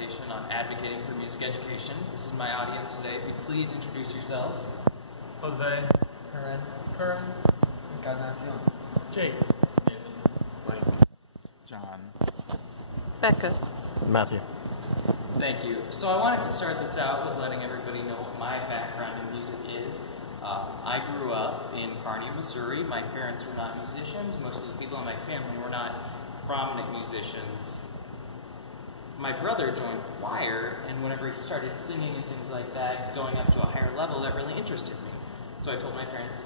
presentation on advocating for music education. This is my audience today. If you'd please introduce yourselves. Jose. Curran. Encarnacion. Jake. Mike. John. Becca. Matthew. Thank you. So I wanted to start this out with letting everybody know what my background in music is. I grew up in Kearney, Missouri. My parents were not musicians. Most of the people in my family were not prominent musicians. My brother joined choir, and whenever he started singing and things like that, going up to a higher level, that really interested me. So I told my parents,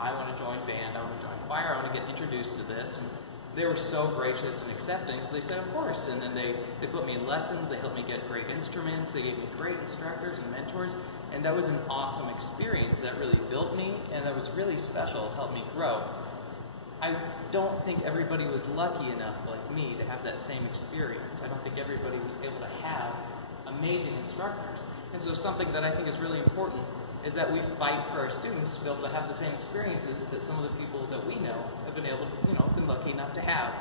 I want to join band, I want to join choir, I want to get introduced to this. And they were so gracious and accepting, so they said, of course. And then they put me in lessons, they helped me get great instruments, they gave me great instructors and mentors, and that was an awesome experience that really built me, and that was really special. It helped me grow. I don't think everybody was lucky enough, like me, to have that same experience. I don't think everybody was able to have amazing instructors. And so something that I think is really important is that we fight for our students to be able to have the same experiences that some of the people that we know have been able to, been lucky enough to have.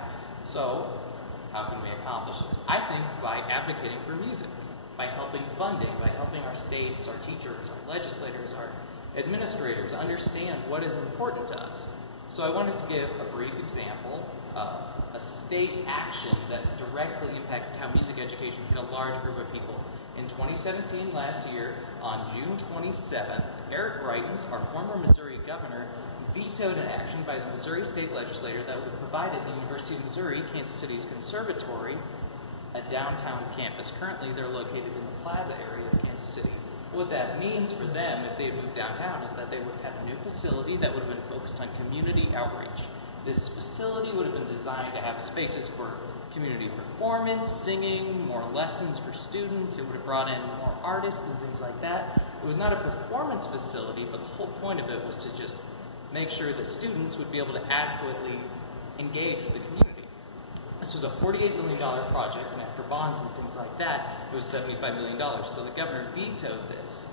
So, how can we accomplish this? I think by advocating for music, by helping funding, by helping our states, our teachers, our legislators, our administrators understand what is important to us. So I wanted to give a brief example of a state action that directly impacted how music education hit a large group of people. In 2017, last year, on June 27th, Eric Greitens, our former Missouri governor, vetoed an action by the Missouri State Legislature that would have provided the University of Missouri, Kansas City's conservatory, a downtown campus. Currently, they're located in the plaza area of Kansas City. What that means for them, if they had moved downtown, is that they would have had a new facility that would have been focused on community outreach. This facility would have been designed to have spaces for community performance, singing, more lessons for students. It would have brought in more artists and things like that. It was not a performance facility, but the whole point of it was to just make sure that students would be able to adequately engage with the community. This was a $48 million project, and after bonds and things like that, it was $75 million. So the governor vetoed this.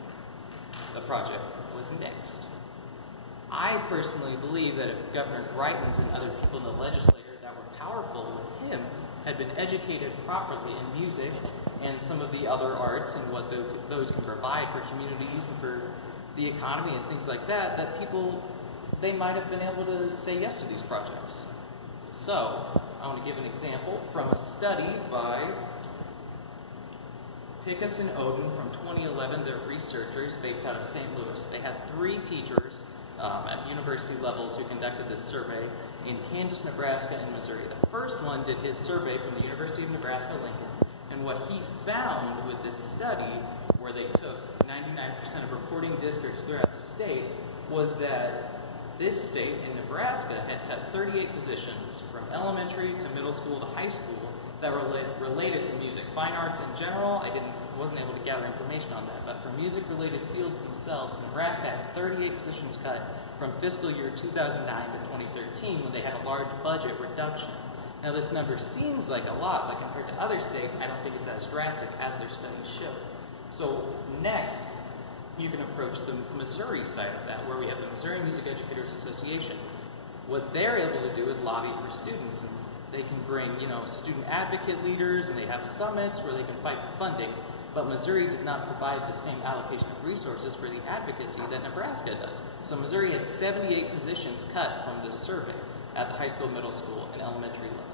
The project was nixed. I personally believe that if Governor Greitens and other people in the legislature that were powerful with him had been educated properly in music and some of the other arts and what those can provide for communities and for the economy and things like that, that people, they might have been able to say yes to these projects. So, I want to give an example from a study by Pickus and Oden from 2011. They're researchers based out of St. Louis. They had 3 teachers at university levels who conducted this survey in Kansas, Nebraska, and Missouri. The first one did his survey from the University of Nebraska-Lincoln, and what he found with this study, where they took 99% of reporting districts throughout the state, was that this state in Nebraska had cut 38 positions from elementary to middle school to high school that were related to music. Fine arts in general, I wasn't able to gather information on that, but for music-related fields themselves, Nebraska had 38 positions cut from fiscal year 2009 to 2013 when they had a large budget reduction. Now this number seems like a lot, but compared to other states, I don't think it's as drastic as their studies show. So next, you can approach the Missouri side of that, where we have the Missouri Music Educators Association. What they're able to do is lobby for students, and they can bring, student advocate leaders, and they have summits where they can fight for funding. But Missouri does not provide the same allocation of resources for the advocacy that Nebraska does. So Missouri had 78 positions cut from this survey at the high school, middle school, and elementary level.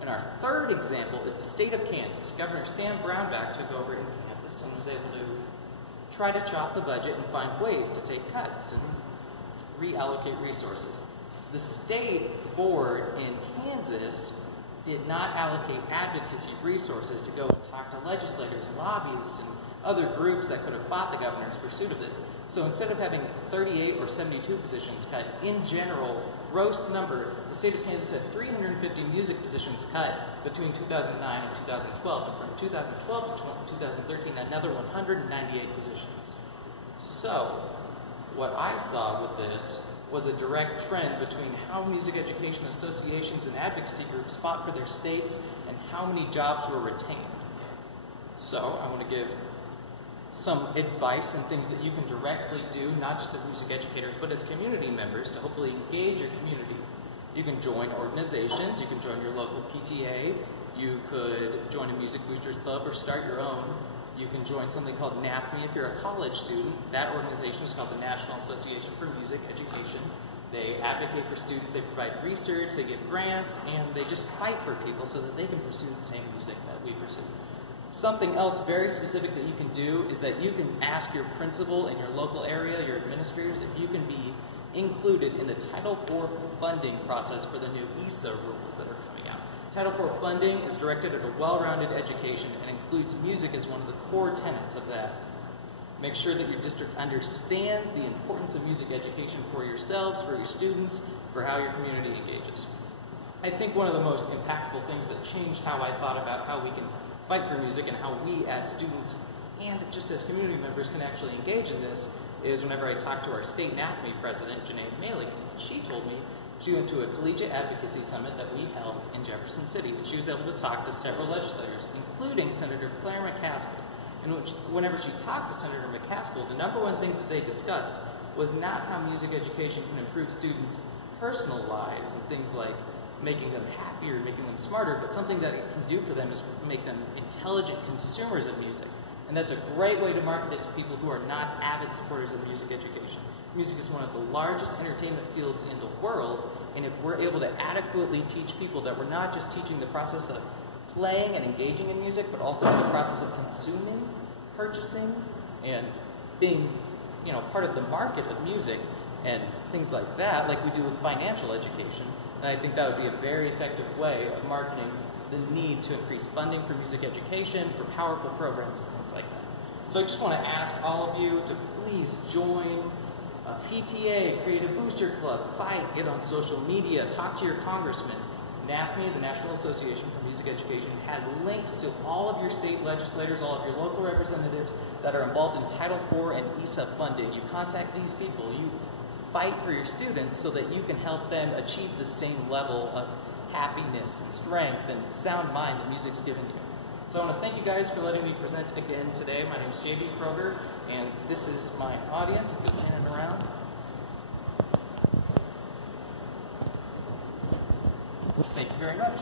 And our third example is the state of Kansas. Governor Sam Brownback took over in Kansas and was able to try to chop the budget and find ways to take cuts and reallocate resources. The state board in Kansas did not allocate advocacy resources to go and talk to legislators, lobbyists, and other groups that could have fought the governor's pursuit of this. So instead of having 38 or 72 positions cut, in general, gross number, the state of Kansas had 350 music positions cut between 2009 and 2012, and from 2012 to 2013, another 198 positions. So, what I saw with this was a direct trend between how music education associations and advocacy groups fought for their states and how many jobs were retained. So, I want to give some advice and things that you can directly do, not just as music educators, but as community members to hopefully engage your community. You can join organizations, you can join your local PTA, You could join a Music Boosters Club or start your own. You can join something called NAFME if you're a college student. That organization is called the National Association for Music Education. They advocate for students, they provide research, they give grants, and they just fight for people so that they can pursue the same music that we pursue. Something else very specific that you can do is that you can ask your principal in your local area, your administrators, if you can be included in the Title IV funding process for the new ESA rules that are coming out. Title IV funding is directed at a well-rounded education and includes music as one of the core tenets of that. Make sure that your district understands the importance of music education for yourselves, for your students, for how your community engages. I think one of the most impactful things that changed how I thought about how we can fight for music and how we as students and just as community members can actually engage in this is whenever I talked to our state NAFME president, Janae Malick. She told me she went to a collegiate advocacy summit that we held in Jefferson City, and she was able to talk to several legislators, including Senator Claire McCaskill. And whenever she talked to Senator McCaskill, the number one thing that they discussed was not how music education can improve students' personal lives and things like making them happier, making them smarter, but something that it can do for them is make them intelligent consumers of music. And that's a great way to market it to people who are not avid supporters of music education. Music is one of the largest entertainment fields in the world, and if we're able to adequately teach people that we're not just teaching the process of playing and engaging in music, but also the process of consuming, purchasing, and being, part of the market of music and things like that, like we do with financial education. And I think that would be a very effective way of marketing the need to increase funding for music education, for powerful programs, and things like that. So I just want to ask all of you to please join a PTA, create a booster club, fight, get on social media, talk to your congressman. NAFME, the National Association for Music Education, has links to all of your state legislators, all of your local representatives that are involved in Title IV and ESA funding. You contact these people, you fight for your students so that you can help them achieve the same level of happiness and strength and sound mind that music's given you. So I want to thank you guys for letting me present again today. My name is J.B. Kroeger, and this is my audience. If you'll hand it around. Thank you very much.